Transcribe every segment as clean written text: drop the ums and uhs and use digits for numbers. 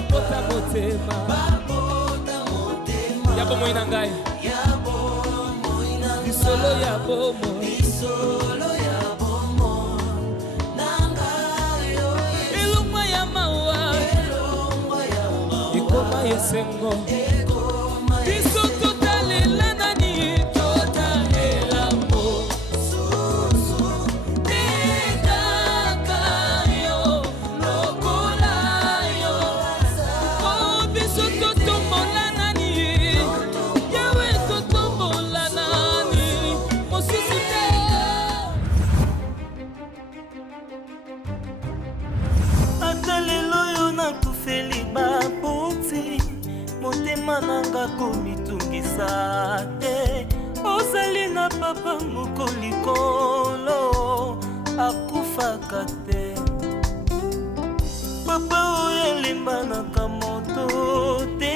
bapota motema ya bomoi na ngai lisolo ya bomoi elongwa ya mawa ekoma esengo biso totalela nani totalela mosusu tekaka yo lokola yo o biso totombola nani yawe totombola nani mosusu te ata lelo yo nakufeli baboti motema nanga komitungisa te ozali na papa moko likolo akufaka te papa oyo elimbanaka moto te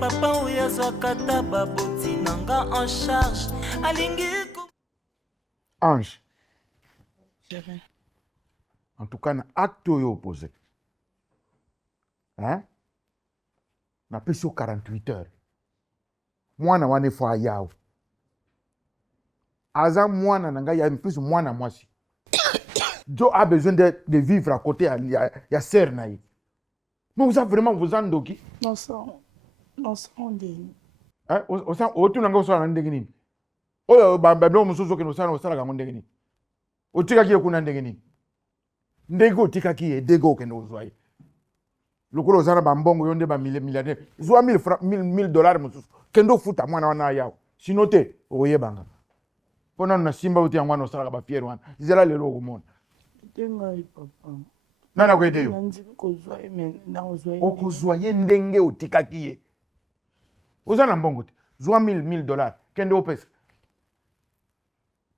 papa oyo azwaka ta baboti nanga en charge alingi Ange. En tout cas, na acte opposé. Hein? Na pesi 48 heures. Mwana wane fo ayao. Aza mwana nanga ya plus mwana mwasi. Joe a besoin de vivre à côté ya sœur naï. Mais vous avez vraiment vous en doki? Non ça on dit. Hein? O sa o tu nanga o sa ndenge nini? Oyo bamba blo mususu ke no sa ka ndenge nini? O tika ki kuna ndenge nini? Ndego tika ki e dego ke no zwa. Lokolo zana bambongo yonde ba milliardaire. Zwa 1000 dollars mususu. Kendo futa mwana wana yao. Sinote oyebanga. Pona na simba uti ngwana osala ba fier wana. Zela lelo komona. Tenga papa. Nana ko edeyo. Nandi ko zwa men na ozwa. Okozwa ye ndenge otika ki ye. Ozana mbongo te. Zwa 1000 dollars. Kendo opesa.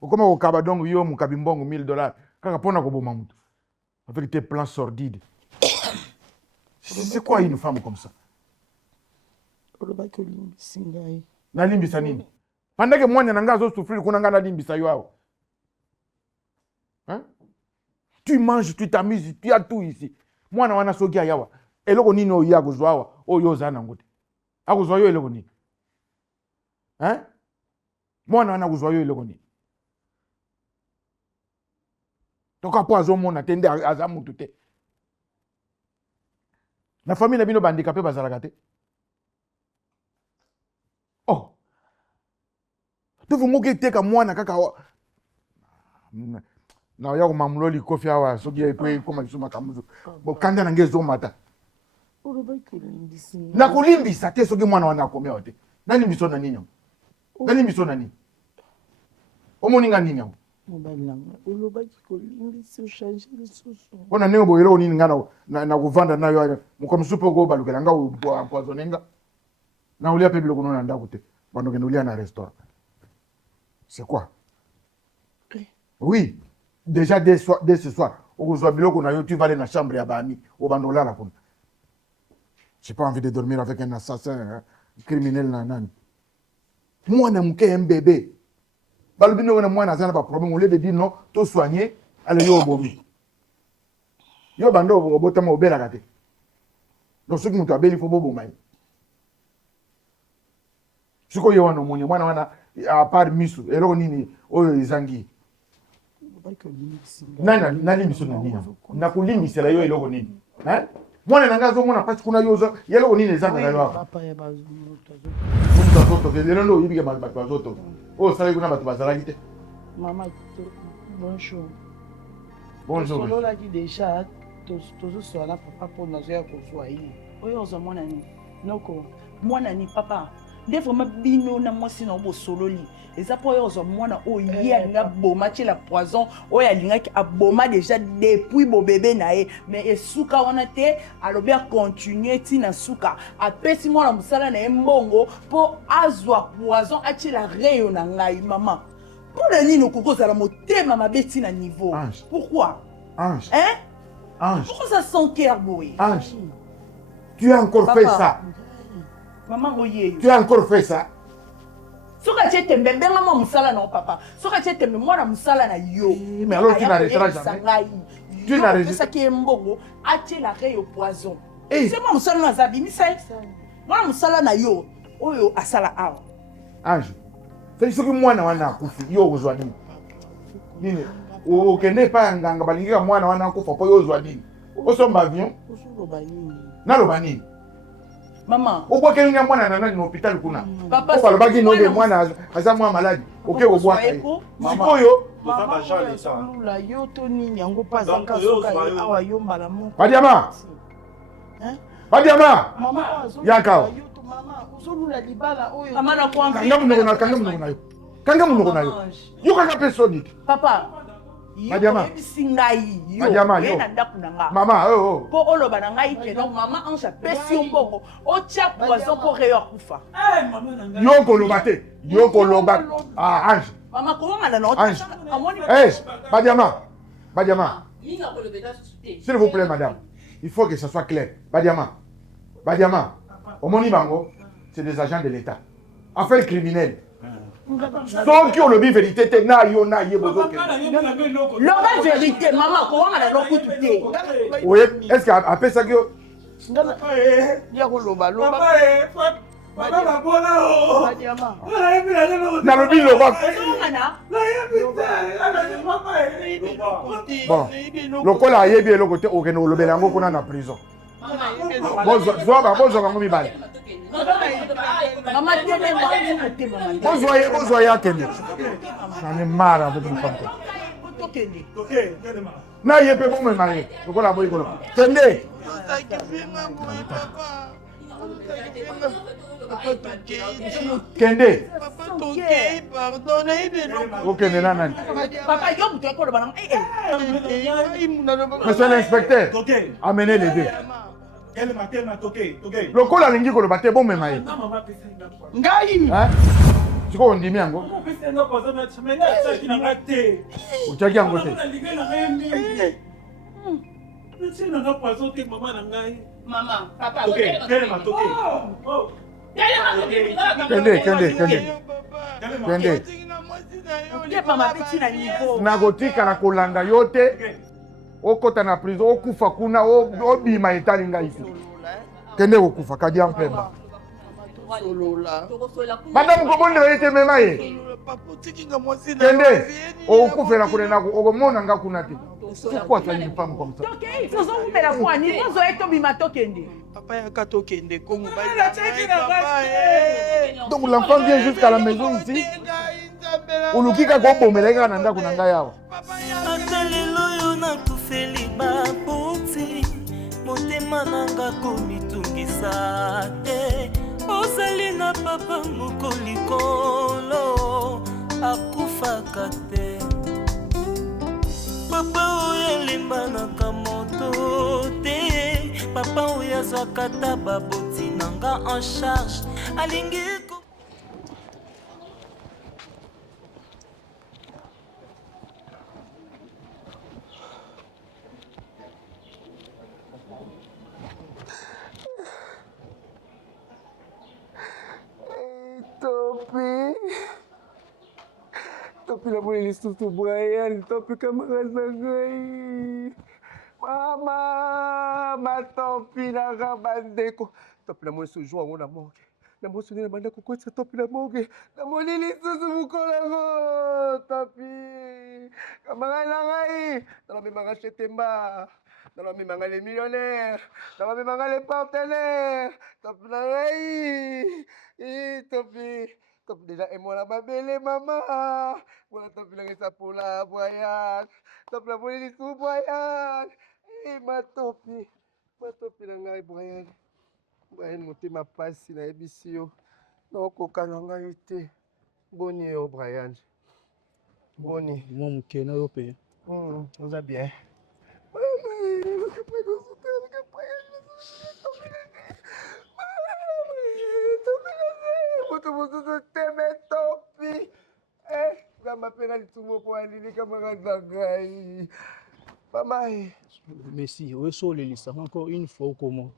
Okoma okaba donc yo mukabi mbongo 1000 dollars. Kaka pona ko boma mutu. Avec tes plans sordides. C'est quoi une femme comme ça? Na limbisa nini? Pendant que moi nanga zo souffrir kuna ngana limbisa yo awo. Hein? Tu manges, tu t'amuses, tu as tout ici. Moi na wana soki ayawa. Eloko nini o ya kozwawa? O yo zana ngote. Akozwa yo eloko nini? Hein? Moi na wana kozwa yo eloko nini? Toka po azomona tende azamutu te. La famille na bino bandicapé bazalaka te. Oh. Tuvunguki teka mwana kaka na ya ko mamuloli kofi awa soki ekwe koma kisuma kamuzu. Bo kanda na ngezo mata. Na kulimbisa te soki mwana wana akomea te. Nani misona nini? Nani misona nini? Omoninga nini? Ona neo boyelo nini ngana na kuvanda nayo mukomsupo go balukela nga poisonenga na ulia pe biloko nona ndako te bando ke ulia na restaurant. C'est quoi? Oui, déjà dès ce soir okozwa biloko na yo tu vas aller na chambre ya bami o bando lala kuna. J'ai pas envie de dormir avec un assassin criminel na nani. Mwana mke mbebe balubino wana mwana azana ba problème, on lui dit non, tout soigner, allez yo bomi. Yo bando obotama obela kate. Donc ce qui mutu abeli fo bobo mai. Siko yo wana mwenye mwana wana a part misu, eloko nini oyo izangi. Nani misu na nini? Na kulimbisela yo eloko nini? Hein? Mwana nanga zo mona pasi kuna yozo, eloko nini ezanga na yo. Papa ya bazo. Mutu to lelo ndo yibike bazo. Oh, ça y est, on a battu maman, bonjour. Bonjour. Solo là qui déjà, tous soir là papa pour nous aider pour soigner. Oui, on se mon ami. Noko, mon ami papa. Des fois ma bino na moi sinon bo solo li. Et ça pour eux moi na o hier na boma ti la poison. O ya linga ki aboma déjà depuis bo bébé nae. Mais et souka on a té alors bien continuer ti na souka. Apesi moi na musala na mbongo pour azwa poison ati la reyo na ngai maman. Pour le nino koko ça la motema ma beti na niveau. Ange. Pourquoi? Ange. Hein? Ange. Pourquoi ça sent cœur boy? Ange. Tu as encore fait ça. Maman oye. Tu as encore fait ça. Soka chete mbembe ngama musala non papa. Soka chete mwana musala na yo. Mais alors tu n'arrêteras jamais. Tu n'arrêteras ça qui est mbongo, atie la raie au poison. c'est moi mosala na zabi misai mwana mosala na yo oyo asala awa Ange c'est soki mwana wana akufi yo ozwa nini okende pa nganga balingika mwana wana akufa po yo ozwa nini osomba avion naloba nini mama obwakelinga mwana na nani na hôpital kuna papa balobaki nobe mwana aza mwa maladi oke obwaka ye sikoyo la yo to nini yango pa zanga soka awa yo mbala moko Badiama mama yakao mama uzolula libala oyo mama na kwanga kanga munoko na yo yo kaka pesoni papa Badiama singai yo Badiama yo na ndaku na nga mama po oloba na ngai ke donc mama Ange pesi mbongo otia poison po reyo akufa yo koloba te yo koloba Ange mama comment na Ange Badiama s'il vous plaît madame il faut que ça soit clair Badiama omoni bango c'est des agents de l'État affaire criminelle soki olobi vérité te na yo na ye bozoke loba vérité mama comment na lokutu te oye est-ce que apesaki yo ya koloba loba nalobi loba bon lokola ayebi eloko te okende olobela yango kuna na prison bozwa bango mibale bozwa ye akende j'en ai marre avec une femme na ye mpe bomema ye lokola boyikolo kende kende okende na nani monsieur l'inspecteur amenez les deux lokola alingi koloba te bomema ye ngai sikoyo ondimi yango otiaki yango te kende nakotika na kolanda yo te okota na prison okufa kuna obima etali ngai isi kende kokufa kadi ya mpema madame kobondela ye te mema ye kende okufela kune okomona nga kuna te pourquoi tu as une femme comme ça donc l'enfant vient jusqu'à la maison ici oluki kaka obomela kaka na ndako na ngai awa ata lelo oyo nakufeli babuti motema nanga komitungisa te ozali na papa moko likolo akufaka te papa oyo alembanaka moto te papa oyo azwaka ta baboti nanga en charge alingi Topi la boleh lisusu Brian, topi camarade na ngai. Mama, topi na bandeko. Topi la moni so jour ngo na morgue. Na mosu na bandeko ko sa topi la morgue. Na moni lisusu mukola ngo. Topi. Camarade na ngai. Na mi manga chetemba. Na mi manga les millionnaires. Na mi manga les partenaires. Topi na ngai. Topi. Topi déjà et moi la babele maman. Voilà topi la ngesa pola Brian. Topi la boli lisu Brian. Ma topi la ngai Brian. Brian motema pasi na ebisi yo. Nakokoka na ngai te. Boni yo Brian. Boni. Moi moke na yo pe. Oza bien. Moto teme topi. Kama pena litumo po alili kama ngai. Mama. Merci. Oui, sur les listes. Encore une fois, comment?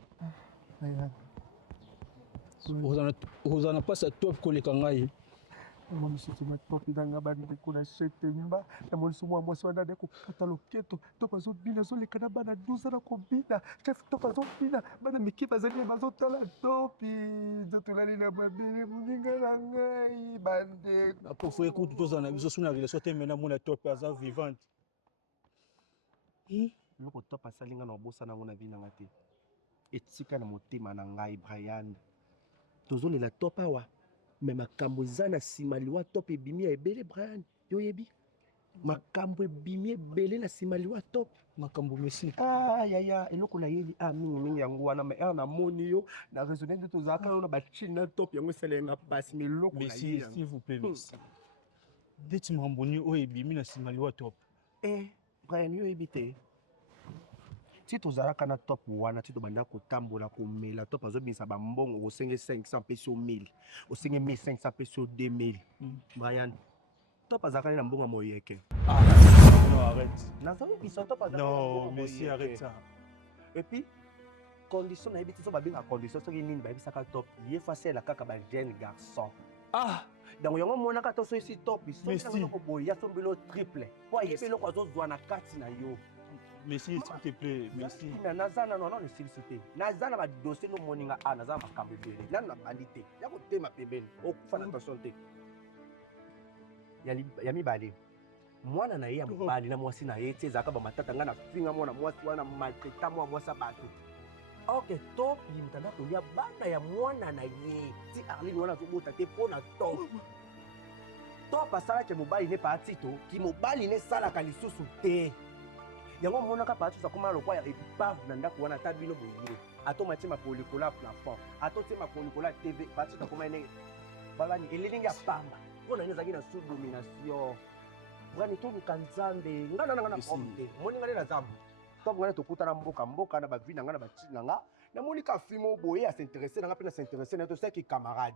Vous en avez pas cette top collée quand même. Moi, monsieur, tu m'as topé dans la bande de coups d'acheter une bas. La mon souma, moi, soit dans des coups cataloguettes. Top à zone bina, zone les canabas à 12 ans à combina. Chef, top à zone bina. Madame, mais qui va aller à zone tala topi. De tout la ligne à ma belle, mon ingalangai, bande. Après, il faut écouter tous en avis. Sur la relation, maintenant, mon top à vivante. Loko top à salinga na bossa na mona vina ngate. Etika na motema na ngai Brian. Tozole la top awa. Mais makambo eza na nsima liwa top ebimi ya ebele Brian. Yo yebi. Makambo ebimi ebele na nsima liwa top. Makambo Messi. Yaya eloko na yeli mingi yango wana mais na moni yo na raisonner de tozaka na bachine na top yango esalenga pasi mais eloko na Messi, yeli. s'il vous plaît, Messi. Dès mamboni o ebimi na simaliwa top. Brian yo yebi te. Si tozalaka na top wana ti tobanda kotambola komela top azobimisa bambongo osenge 500 peso 1000 osenge 1500 peso 2000 Brian top azalaka na mbongo moyeke. Non, arrête. Nazobimisa top azalaka Non, Messi, arrête ça. Et puis condition na yebiti so babinga condition soki nini bayebisaka top ye facile kaka ba jeune garçon. Donc yango monaka to so isi top so na ko boya so mbelo triple po ayebelo ko azozwa na kati na yo. Messi, s'il te plaît, merci. Nazana non nécessité. Nazana ba dossier no moninga nazana makambo bele. Là na bandité. Ya ko tema pembeni. Okufa na attention te. Ya mibale. Mwana na ye ya mobali na mwasi na ye ti ezalaka bamatata nga na finga mwana mwasi wana maltreta mwa mwasi bato. Ok, top yimtanda kolia bana ya mwana na ye ti Arline wana azobota te mpo na top. Top asalaki mobali ne parti to ki mobali ne salaka lisusu te. Yango monaka parti sa koma lokwa ya epave na ndako wana ta bino boye. Ato mati makolikola plafond. Ato te makolikola TV parti ta koma ene balani elilingi ya pamba. Mpona ezalaki na sous domination. Brani to lukanzambe ngana na pomte moni ngana na zambu top ngana to kutana mboka na ba vie ngana ba tina nga na moni ka fimo boye a s'intéresser na ngapena s'intéresser na to seki camarade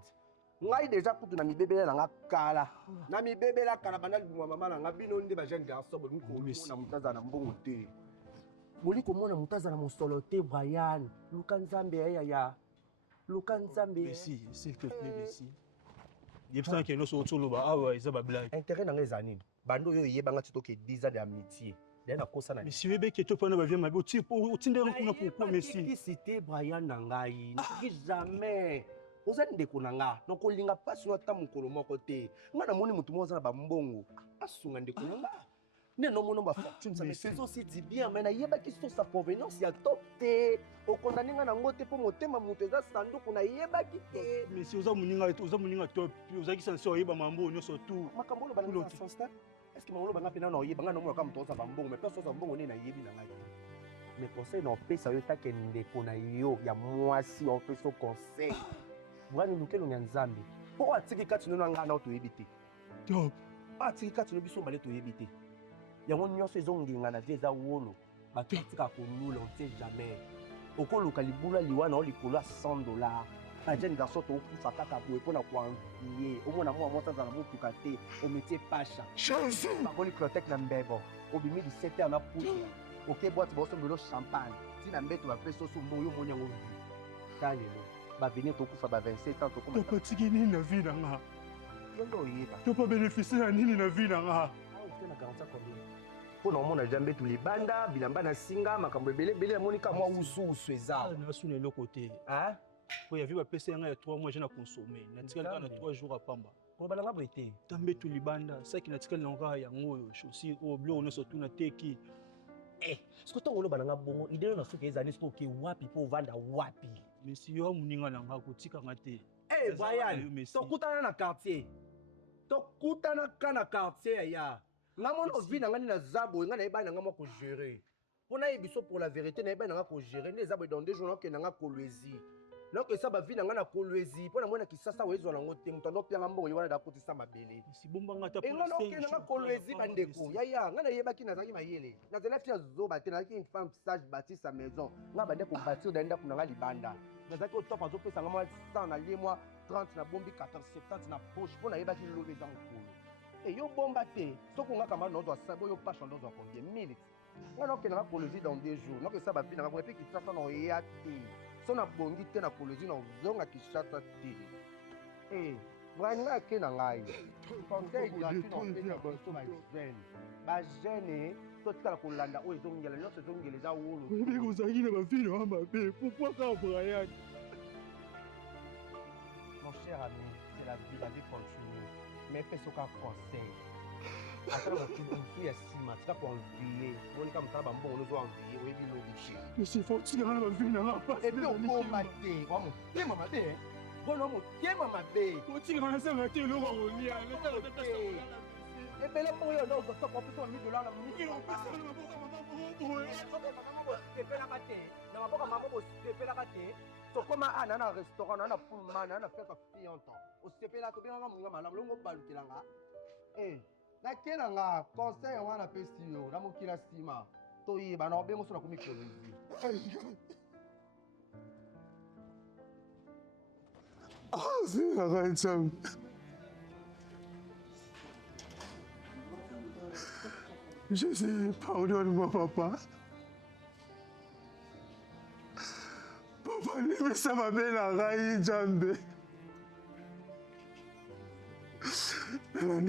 ngai déjà kutu na mibebela na ngakala na mibebela kala bana lu mama na ngabino nde ba jeune garçon bo ko na mutaza na mbongo te moli ko mona mutaza na mosolo te Brian lukanzambe ya lukanzambe Messi, s'il te plaît, Messi. Yebsa ke no so tsoloba awa isa ba blague. Intérêt na ngezanini bando yo yebanga titoke 10 ans d'amitié. Dena kosa na. Messi webe ke to pana ba vient mabe otindere kuna pourquoi Messi? Cité Brian nangai. Niki jamais. Ozali ndeko nanga. Noko linga pasi wa ta mukolo moko te. Ngana moni mutu moza na ba mbongo. Asunga ndeko nanga. Ne no mono ba fortune ça mais c'est aussi dit bien mais na yeba ki so sa provenance ya top te. Okondani nga nango te po motema mutu eza sanduku na yeba ki te. Messi oza muninga top. Oza ki sanso yeba mambo nyo surtout. Makambo lo bana na sens ta. Est-ce que mangolo banga pena na yeba nga no mo kama toza bambongo mais personne sa mbongo ne na yebi na ngai. Mais conseil na pesa yo ta ke ndeko na yo ya mwasi on fait so conseil. Bwana lukelo nya nzambe. Po atiki kati no nga na to yebite. Top. Atiki kati no biso mbale to yebite. Yango nyonso ezonginga na vie eza wolo bakitika konula on sait jamais okoluka libula liwana olikolo $100 na jeune garçon tokufa kaka boye mpona koanvie omona mwa mwasi aza na motuka te ometie pasha bakoli clotec na mbebo obimi 17 heures na puta oke boite baosombelo champagne ntina mbeto bapesi oso mbongo yo moni yango vi ta lelo baveni tokufa ba 27 ans tokoma topatiki nini na vie na nga yondo oyeba topa bénéficier na nini na vie na nga na 45 combien mpona omona jambe tu libanda bilamba na singa makambo ebele ya monika mwa usu eza nasuna eloko te po ya vie bapesa yanga ya 3 mois je na consommer natikali kaka na 3 jours apamba obalanga boye te tambe tu libanda saki natikali na nga yango oyo chaussure oyo biloko nyonso tu nateki soki ntongo oloba nanga bongo ideo na soki ezali soki oke wapi mpo ovanda wapi mesi yo moninga na nga kotikanga te Brian tokutana na quartier tokutanaka na quartier yaya nga mona ovi na nga nini aza boye nga nayebani na nga mwa kogere mpo nayebi so pour la vérité nayebani na nga kogere nde eza boye dans 2 jours nakokende na nga kolwezi nakokesa bavi na nga na kolwezi mpo na mwana kisasa oyo ezwa nango te moto andopianga mbongo wana dakotisa mabele enga nakokende na nga kolwezi bandeko yaya nga nayebaki nazalaki mayele nazala fi azoba te nazalaki une femme sage bâtir sa maison nga bandeko bâtir da ndako na nga libanda nazalaki otopa azopesanga mwa 100 na lie mwa 30 na bombi 14 70 na poche mpo nayebaki lolo eza mokolo yo bomba te soki nga kama nozo asabo yo pasha ndozo akombie minutes nga nakokende nga kolwezi dans 2 jours nakokesa bavi na nga mpe kisasa na oyeya te so na bongi te na kolwezi na ozonga kishasa te Vraiment, qui n'a pas eu. Conseil gratuit dans le pays sur ma jeune. Ma jeune, tout ce qu'on l'a dit, ils ont gagné, ils ont gagné, ils ont gagné. Mais vous avez dit ma fille, non, ma belle. Pourquoi ça, Brian? Mon cher ami, c'est la vie continue. Mais fais ce qu'on conseille. Après, on fait 6 mois, tu vas pour envier. On est comme ça, on nous doit envier, on est bien obligé. Mais c'est fort, tu n'as pas vu, non? Et puis, on peut mater. Vraiment, qui m'a maté? Bon, non, qui m'a maté? On tire en ça, maté, le roi, on y a. Et puis, là, pour eux, on stop, on peut $1 000 la minute. So comme un nana restaurant nana pour man nana fait ka longtemps au CP là ko bien nga malamu longo balukilanga na kenanga conseil wana pesi yo na mokila sima to yiba na obengo so na komikolozi C'est arrête ça. Je sais, pardonne-moi, papa. Papa, mais ça m'a bien la raille, Jambe. Je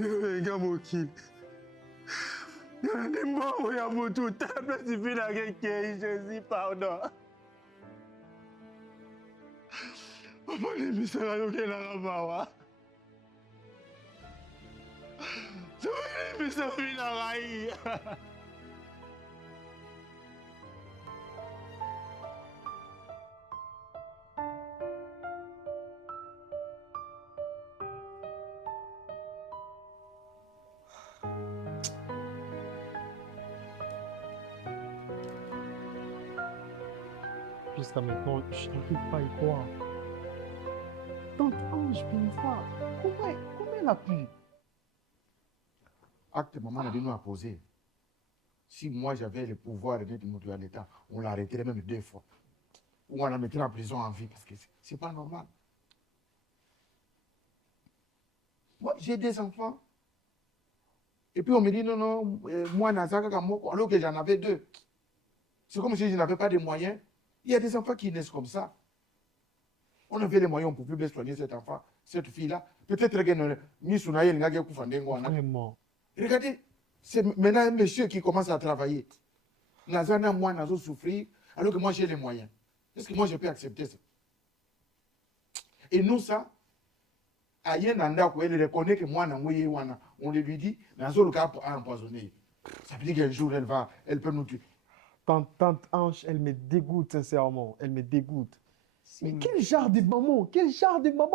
pardon. Papa, les ça va la rabawa. Ça va la raille. Jusqu'à maintenant, je n'arrive pas à y croire. Tante Ange Pinfa, comment elle a pu? Acte maman a nous a posé. Si moi j'avais le pouvoir de mettre à l'État, on l'arrêterait même 2 fois. Ou on la mettrait en prison en vie parce que c'est pas normal. Moi j'ai des enfants. Et puis on me dit non, moi Nazaka, alors que j'en avais 2. C'est comme si je n'avais pas de moyens. Il y a des enfants qui naissent comme ça. On avait les moyens pour plus soigner cet enfant, cette fille-là. Peut-être qu'elle n'a pas Vraiment. Regardez, c'est maintenant un monsieur qui commence à travailler. Nazana, moi, Nazo souffrir, alors que moi j'ai les moyens. Est-ce que moi je peux accepter ça? Et nous, ça, elle reconnaît que moi, on lui dit, Nazo le cas a empoisonné. Ça veut dire qu'un jour, elle peut nous tuer. Tante Ange, elle me dégoûte sincèrement. Elle me dégoûte. Mais quel genre de maman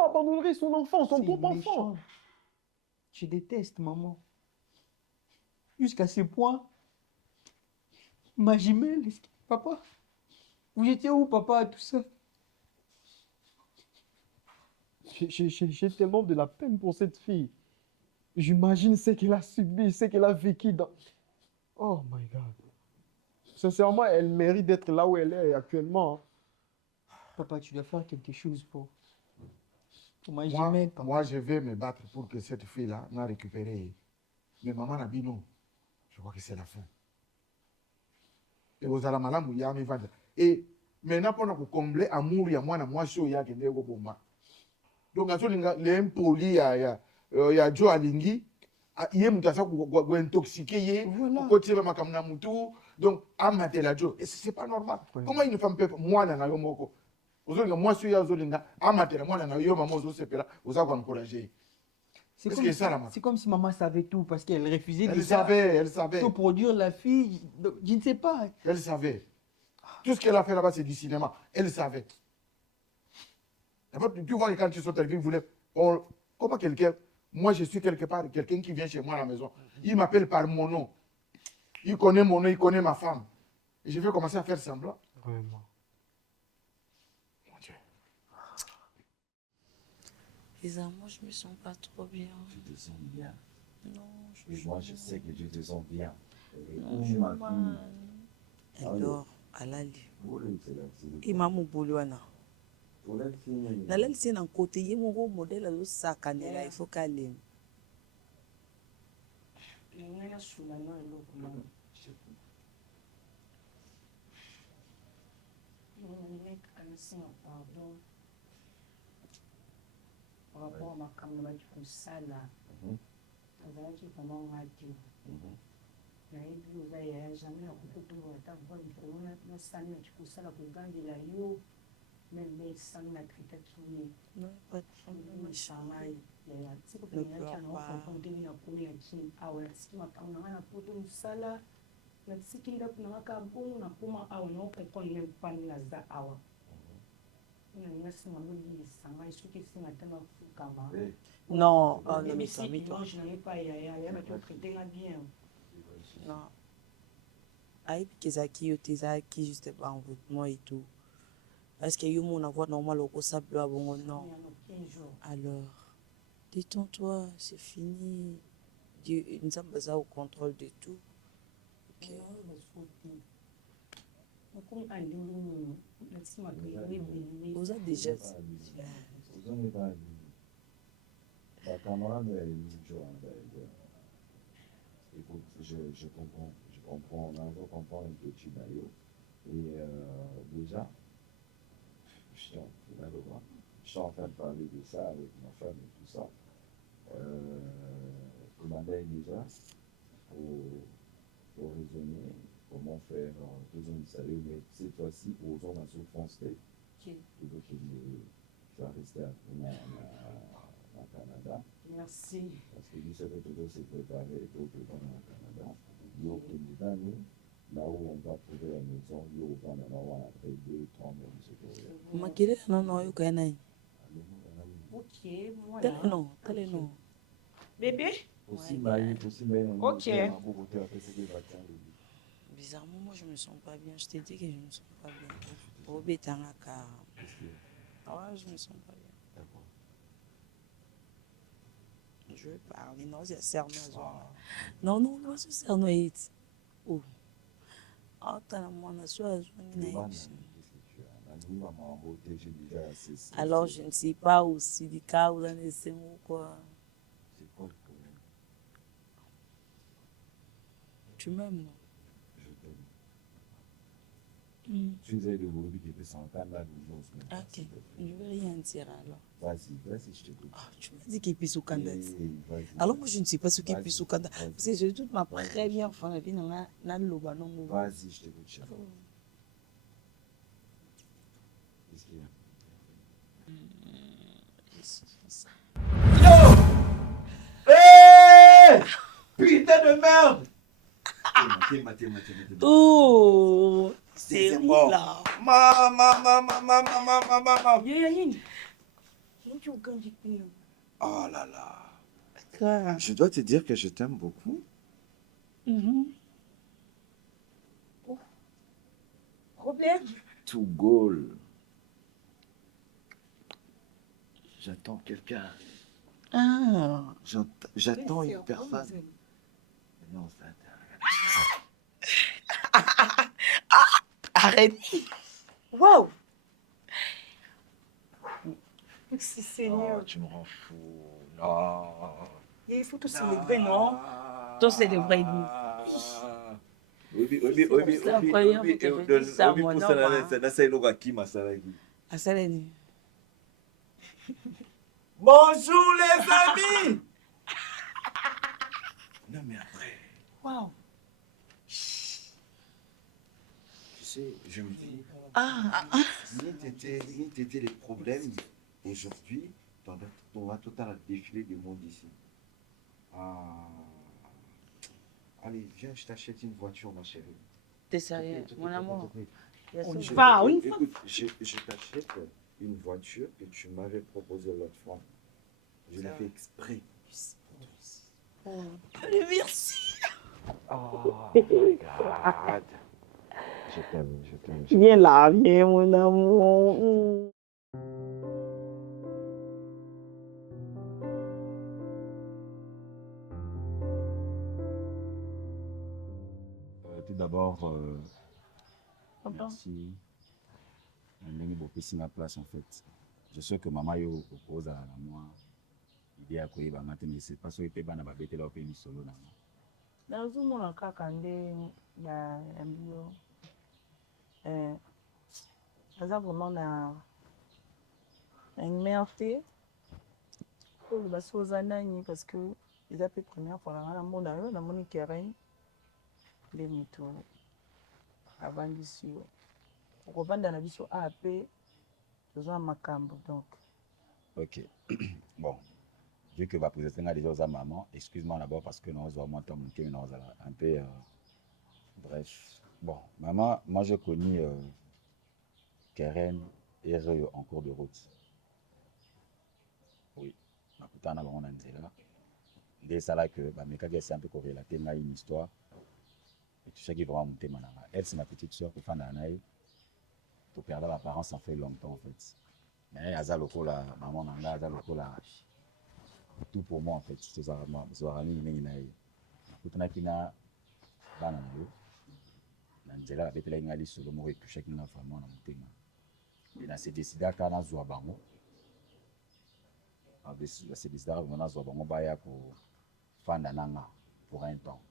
abandonnerait son enfant, son propre enfant? Je déteste maman. Jusqu'à ce point, ma jumelle, papa, vous étiez où, papa, tout ça? J'ai tellement de la peine pour cette fille. J'imagine ce qu'elle a subi, ce qu'elle a vécu dans... Oh my God. Sincèrement, elle mérite d'être là où elle est actuellement. Papa, tu dois faire quelque chose pour ma jumelle. Moi, je vais me battre pour que cette fille-là n'a récupéré. Mais maman n'a dit non. Je crois que c'est la fin. Et vous allez malade, vous avez vendu. Et maintenant, pour combler l'amour, il y a moi, je suis là qui est pour moi. Donc, les impolis, il y a Joe Alingi. Il y a des gens qui sont intoxiqués. Donc, amater la Joe. Et ce n'est pas normal. Comment une femme peut. Moi, moi, je suis là, amater moi, vous avez encouragé. C'est comme si maman savait tout parce qu'elle refusait elle savait. de produire la fille. Je ne sais pas. Elle savait. Tout ce qu'elle a fait là-bas, c'est du cinéma. Elle savait. D'abord, tu vois que quand tu sautes, il voulait. Comment quelqu'un. Moi, je suis quelque part, quelqu'un qui vient chez moi à la maison. Il m'appelle par mon nom. Il connaît mon nom, il connaît ma femme. Et je vais commencer à faire semblant. Vraiment. Mon Dieu. Isa, moi, je me sens pas trop bien. Tu te sens bien. Non, Et moi, je sais que tu te sens bien. Non, maman. Alors, alali. Imamu Boulouana. Nalali c'est un côté, il y a un modèle à sacanela, il faut qu'elle aime. Par rapport makambo baki kosala azalaki vraiment radio nayebi oza yaya jamais akokotobola ata bonne vraiment nasani baki kosala kogambela yo meme esani natritaki ye shangai sikopenayaki anaofonfontevi na komi ya kini awa nasiki makambo na ngai na poto mosala natisiki ndako na ngaka bongo nakoma awa naokomprendre meme pani naza awa nalinga singa lobisa ngai soki esinga te nafukama Non, oh, même non, mais si calme-toi. image n'avait pas yaya baki otraite nga bien Non. Ayebi kezaki yo te ezalaki juste ba envoûtement et tout. Parce que yo mona voix normal okosabela bongo non. Alors, détends-toi, c'est fini. Dieu, nous sommes basés au contrôle de tout. Ok. Vous êtes déjà... Ma camarade, écoute, je comprends, on comprend un petit maillot. Et déjà, je suis en train de parler de ça avec ma femme et tout ça. Je m'avais déjà pour raisonner comment faire besoin de salut, mais cette fois-ci, pour autant la souffrance, je vais rester au Canada. Merci. Parce que lui, ça fait toujours se préparer pour préparer au Canada. Il y a au Canada, là où on va trouver la maison, il y a au Canada, après 2-3 mois. Makele non non yo kana. Ok, moi Tel non, tel non. Bébé? Aussi marié, Ok. Bizarrement, moi je me sens pas bien. Je t'ai dit que je me sens pas bien. Au Betangaka. Ouais, je me sens pas bien. D'accord. Je vais parler. Non, c'est cerno. Non, non, non, c'est cerno. Oh. Ah, t'as la moine à soi. Alors, je ne sais pas aussi du cas où on est ou quoi. C'est quoi le problème? Tu m'aimes, non? Je t'aime. Tu disais de vous qui peut s'entendre là, ok, je ne veux rien dire alors. Vas-y, je t'écoute. Oh, tu m'as dit qu'il puisse au Canada. Alors, moi, je ne sais pas ce qu'il puisse au Canada. Parce que j'ai toute ma première fois la vie dans le Lobano. Vas-y, je t'écoute, chef. Qu'est-ce qu'il y a? Yo! Hey! Putain de merde! Oh! C'est bon là! Maman! Oh là là! Quoi? Je dois te dire que je t'aime beaucoup. Problème? To goal. J'attends quelqu'un. Ah! J'attends une personne. Non, ça Arrête! Waouh! Merci Seigneur. Oh, tu me rends fou. Non. Il faut tout célébrer, non? Tout célébrer. Bonjour les amis! Non, mais après, Waouh! tu sais, je me dis, ni t'étais les problèmes aujourd'hui, on va total défiler du monde ici. Allez, viens, je t'achète une voiture, ma chérie. T'es sérieux, mon amour? On y va, oui. Écoute, je t'achète une voiture que tu m'avais proposée l'autre fois. Je l'ai fait exprès. Allez, merci! Oh my God. Je t'aime. Viens là, viens, mon amour. Tout d'abord, merci. On a beaucoup ici ma place en fait. Je sais que maman yo propose à moi idée à quoi il va matin, mais c'est pas ce que peut bana babete là au pays solo na. Nazomona kaka nde yambi yo aza vraiment na une meilleure fille oloba so oza nani parce que eza mpe première fois nanga namona yo namoni Keren nde moto avandisi yo okovanda na biso a mpe toza na makambo donc. Ok. Bon. Vu que va poser déjà aux maman, excuse-moi d'abord parce que nous avons monté un peu. Bref. Bon, maman, moi j'ai connu Keren et Réo en cours de route. Oui. Ma putain, on a là. Dès ça là que mes cas c'est un peu corrélaté, mais une histoire. Et tu sais qu'il va monter manana. Elle c'est ma petite soeur pour faire nanaï. Pour perdre la parents ça fait longtemps en fait. Mais azaloko la maman nanga azaloko la tout pour moi en fait. C'est ça moi, zoarani ninaï. Kutana kina bana nayo. Na nzela bepela ngali solo mo toucher kina vraiment na motema. Et na se décider kana zoa bango. C'est bizarre, on a besoin de faire nanga pour un temps.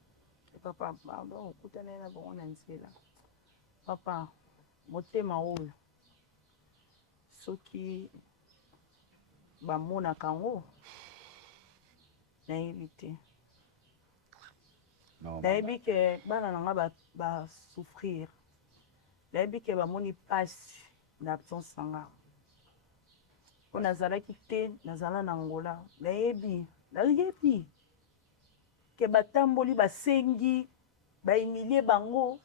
Papa, pardon, écoutez-moi là, bon, on a une là. Papa, motema oyo. Soki ba mona kango na éviter. Nayebi ke bana nanga ba souffrir. Nayebi ke ba moni passe d'absence nanga. On nazalaki te nazala na Angola nayebi ke batamboli basengi bahumilie bango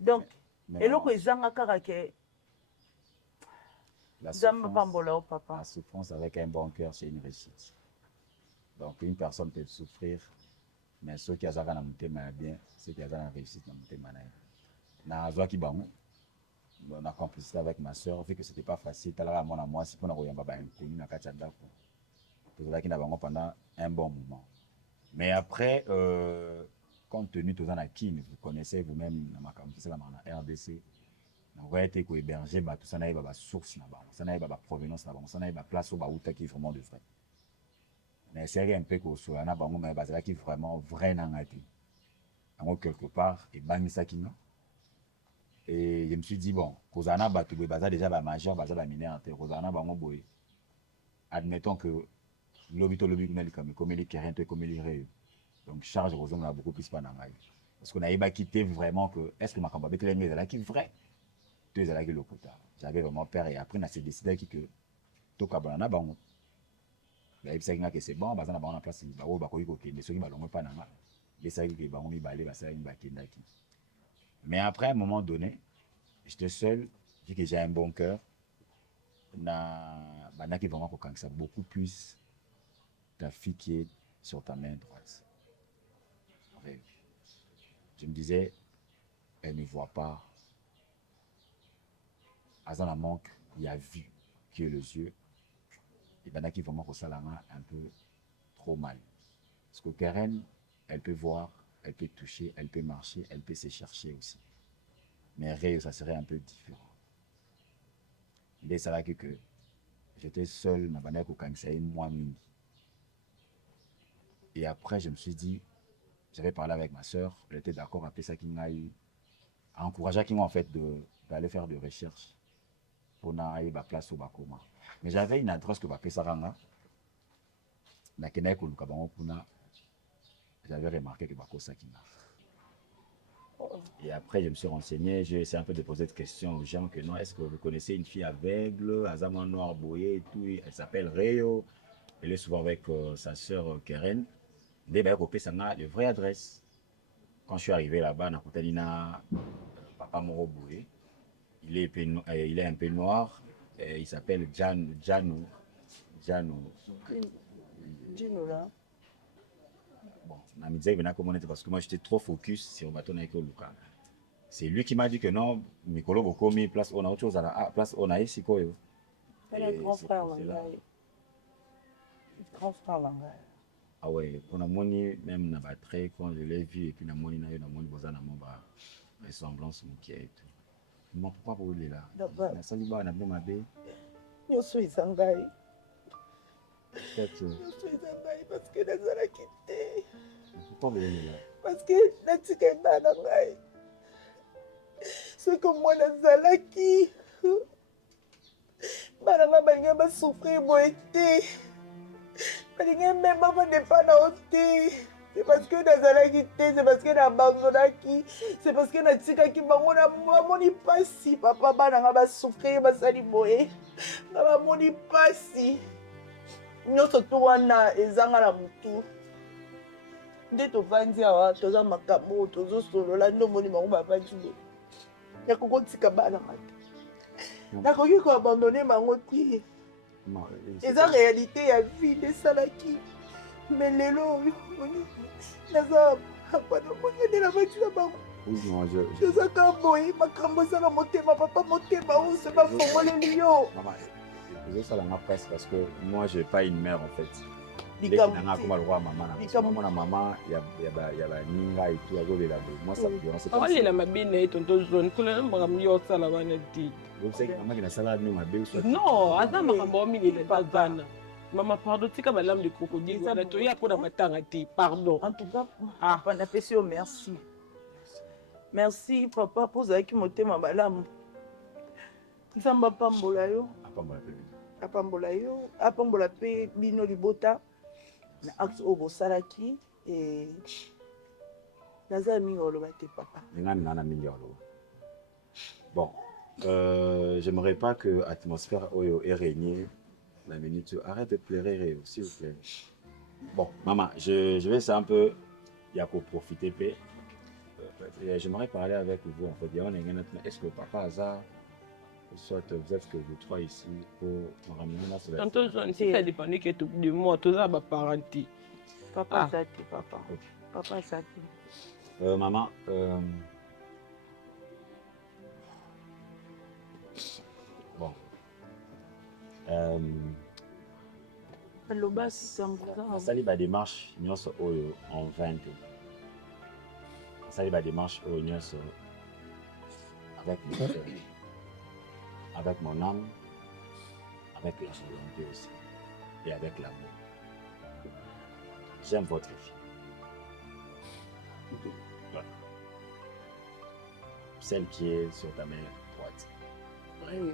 donc eloko ezanga kaka ke la souffrance avec un bon cœur c'est une réussite. Donc une personne peut souffrir mais ceux qui ont na mutema bien c'est qui ont na réussite na mutema na zwa ki bango. On a complicité avec ma soeur, vu que c'était pas facile. Moi, c'est pour nous pendant un bon moment. Mais après, compte tenu de la Kin, vous connaissez vous-même la RDC, on va être hébergé, tout ça n'a pas source, ça n'a pas provenance, ça n'a pas place où qui est vraiment de vrai. Mais c'est un peu que soit na bango mais bazala qui vraiment vrai nangati. En quelque part et bangi sakino. Et je me suis dit, bon, Kozana Batoubé, Baza déjà majeur, Baza mineur, Kozana Bango Boy. Admettons que l'obito comme il est Keren, comme il est Réu. Donc, charge, on a beaucoup plus pas dans parce qu'on a quitté vraiment que, est-ce que ma campagne est là qui est vrai? Tu es là qui est le quota. J'avais vraiment peur et après, on a décidé que Toka Banana Bango. Il y a que c'est bon, Baza na Bango en place, Bao Bakoy Koké, mais ceux qui m'ont pas dans ma. Il y a que Bango mi balé, Basa une bakindaki. Mais après, à un moment donné, j'étais seul, vu que j'ai un bon cœur, qui vraiment ça beaucoup plus ta fille qui est sur ta main droite. Je me disais, elle ne voit pas. À un manque, il y a vu qui est les yeux. Et qui vraiment ça un peu trop mal. Parce que Keren, elle peut voir. Elle peut toucher, elle peut marcher, elle peut se chercher aussi. Mais Réo, ça serait un peu différent. Il est ça que j'étais seul, ma banane au moi mini. Et après, je me suis dit, j'avais parlé avec ma soeur, elle était d'accord avec ça qu'il m'a eu, encouragé qu'il m'a en fait d'aller faire des recherches pour n'aller à place au Bakoma. Mais j'avais une adresse que Baké Saranga, na Kenek ou Lukabangopuna. J'avais remarqué que Bako Sakina. Et après, je me suis renseigné, j'ai essayé un peu de poser des questions aux gens que non, est-ce que vous connaissez une fille aveugle, Azama Noir Boye et tout, elle s'appelle Réo, elle est souvent avec sa sœur Keren. Dès que j'ai une vraie adresse. Quand je suis arrivé là-bas, Nakutalina, Papa Moro Boye, il est un peu noir, il s'appelle Jano là. Bon, parce que moi j'étais trop focus sur Baton avec Luka. C'est lui qui m'a dit que non, Mikolo Bokomi, place on a autre chose à la place on a ici quoi. Elle est grand frère Langai. Grand frère Langai. Ah ouais, pour la monnaie, même na batterie, quand je l'ai vu et puis la monnaie besoin de mon ressemblance qui est tout. Mais pourquoi vous voulez là? La saliba n'a pas ma baie. Je suis Zangai. Je suis Zangai parce que Nazala quitté. Pourquoi vous voulez là? Parce que Natika Nangai. C'est comme moi Nazala qui. Bananga balinga basouffrir boye te. Balinga même badepa na yo te. C'est parce que nazalaki te, c'est parce que nabandonaki, c'est parce que natikaki bango na bamoni pasi. Papa bananga basouffrir basali boye. Na bamoni pasi. Nyonso to wana ezanga na mutu. Nde tovandi awa toza makambo tozosolola nde omoni bango bavandi boye. Nakokotika bananga te. Nakoki koabandone bango te. Eza réalité ya vie nde esalaki. Mais lelo oyo naza bana moni na bati na bango. Tozaka boye makambo eza na motema papa motema ose bafongoleli yo. Ça la presse parce que moi j'ai pas une mère en fait. Moi ça me dérange pas. Il a ma bine tonton zone tout le monde yo sala wana ti. Vous savez maman qui na sala no mabe soit. Non, ata makambo mini le pas vana. Maman pardon tika ba lame de crocodile wana to ya ko na matanga ti pardon. En tout cas, papa Pesio merci. Merci papa pour ça qui motema balamu. Nzamba pambola yo. Apambola yo, apambola pe bino libota. Na axe obo salaki et naza mingi oloba te papa. Bon, j'aimerais pas que l'atmosphère est régnée. La minute, arrête de pleurer, s'il vous plaît. Bon, maman, je vais essayer un peu, il y a pour profiter. J'aimerais parler avec vous en fait. Est-ce que papa Hazard, soit vous êtes que vous trois ici pour me ramener dans ce Tonton John, si ça dépend de moi, tout ça va parenter. Papa Zati, papa. Papa Zati. Maman, bon. Sali ba démarche nyonso oyo en 20. Sali ba démarche oyo nyonso avec mon cœur, avec mon âme, avec la volonté aussi et avec l'amour. J'aime votre fille. Voilà. Celle qui est sur ta main droite. Oui.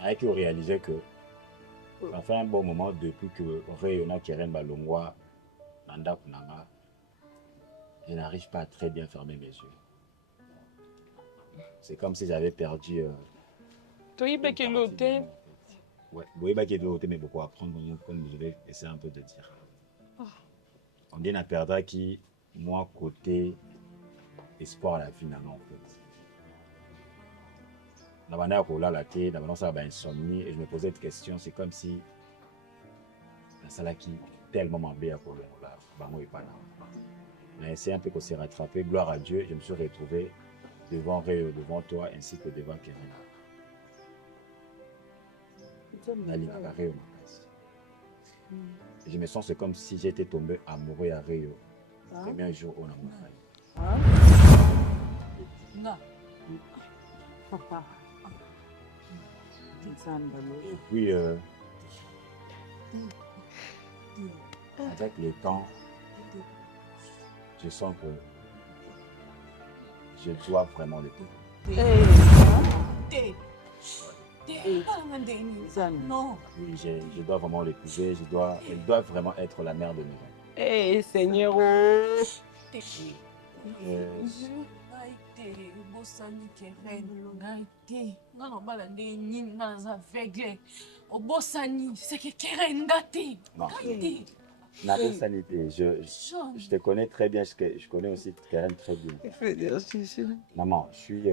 Avec qui réalisé que ça fait un bon moment depuis que Rayona Keren Balongwa Nanda Kunanga, je n'arrive pas à très bien fermer mes yeux. C'est comme si j'avais perdu. Tu es que l'hôtel. Ouais, vous voyez l'hôtel, mais beaucoup à apprendre, comme je vais essayer un peu de dire. On dit qu'on a perdu qui, moi, côté espoir à la vie, en fait. Dans la tête, dans la insomnie, et je me posais cette question, c'est comme si la salle qui tellement m'embête à pour on a essayé un peu qu'on s'est rattrapé, gloire à Dieu, je me suis retrouvé devant Réo, devant toi, ainsi que devant Keren. Je me sens, c'est comme si j'étais tombé amoureux à Réo, le premier jour où on a mon Non. Papa. Oui, avec le temps, je sens que je dois vraiment le faire. Non. Oui, je dois vraiment l'épouser, elle doit vraiment être la mère de mes enfants. Eh, Seigneur. Obosani Keren, Gaïté, non, balade ni dans aveugle. Obosani, c'est que Keren gâté. Gaïté. Je te connais très bien, je connais aussi Keren très bien. Maman, je suis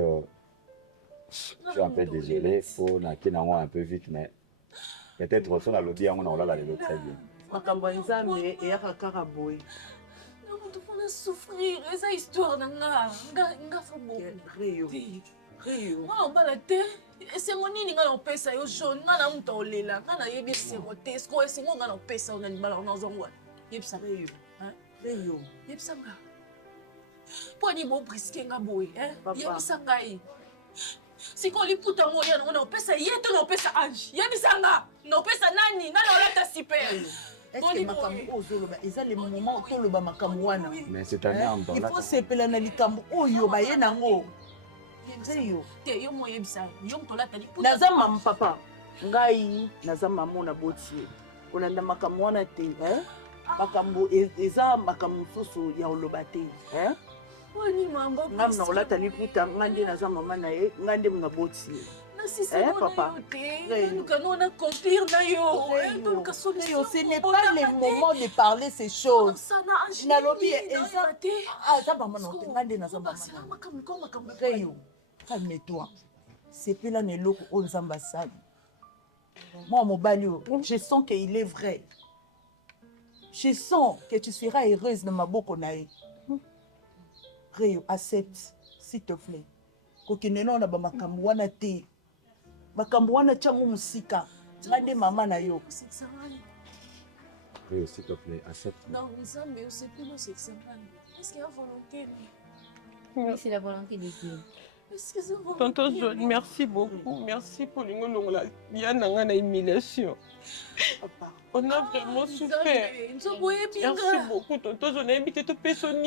un peu désolé, il faut naquer un peu vite, mais peut-être on a l'audio, on a la très bien. Tu vas souffrir, esa histoire nga fa Réo. Nga balate, esengo nini nga na opesa yo jaune, nga na muta olela, nga na yebi esengo te, esko esengo nga na opesa na libala na zongo. Yebisa Réo. Réo. Yebisa nga. Poni bo briske nga boy, yebisa ngai. Siko liputa ngo yana na opesa yeto na opesa ange. Yebisa nga, na opesa nani, nga na olata super. Est-ce que makambo ozoloba eza le moment où toloba makambo wana? Mais c'est un homme dans il faut s'appeler na likambo oyo ba ye nango. te yo moyebisa yo motolata liputa naza mama papa ngai naza mama na boti olanda makambo wana te makambo eza makambo mosusu ya oloba te wani mamba ngam na olata liputa ngai nde naza mama na ye ngai nde na boti papa ce n'est pas le moment de parler ces choses nalobi eza mama na te ngai nde naza mama reyo calme-toi sepela na eloko oyo nzambe asali moi mobali je sens qu'il est vrai je sens que tu seras heureuse na maboko na ye reyo accepte s'il te plaît kokende na bamakambo wana te makambo wana tiango mosika ngai nde mama na yo Oui, s'il te plaît, accepte. Non, Nzambe, c'est plus nous, c'est est-ce qu'il y a volonté? Oui, c'est la volonté de Dieu. Tonton John, merci beaucoup. Merci pour les humiliation. On a vraiment souffert. Merci beaucoup, Tonton John. Invité tout personne.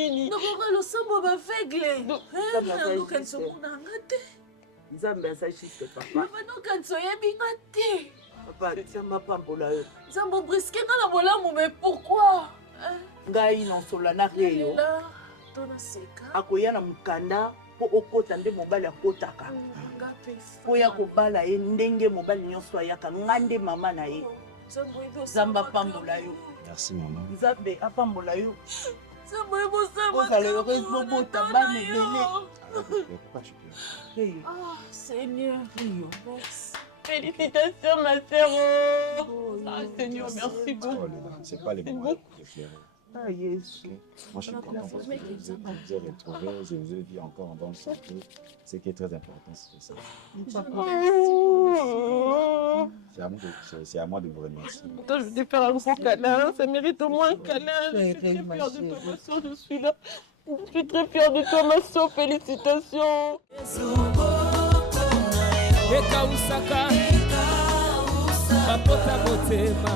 Papa, tiens ma pambola yo. Zambo briske nga na bolamu, mais pourquoi? Ngai non solana reyo. Tona seka. Akoya na mukanda po okota nde mobali akotaka. Po ya kobala ye ndenge mobali nyonso ayaka ngande mama na ye. Zamba pambola yo. Merci maman. Nzambe apambola yo. Zambo ebo samba. Ozala heureuse bobota bana lele. Pourquoi tu pleures? Ah, Seigneur. Félicitations, ma sœur. Ah, Seigneur, merci beaucoup. C'est pas les moments de pleurer. Ah, Jésus. Moi, je suis content parce que je vous ai retrouvé, je vous ai vu encore en bonne santé. Ce qui est très important, c'est ça. C'est à moi de vous remercier. Attends, je vais te faire un gros câlin. Ça mérite au moins un câlin. Je suis très fière de toi, ma soeur. Je suis là. Je suis très fière de toi, ma soeur. Félicitations. Ekausaka Bapota motema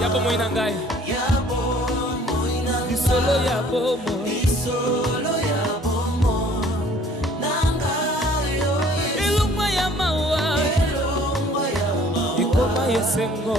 Yabo moina ngai Isolo yabo nangayo Ilumwa ya mawa Ikoma yesengo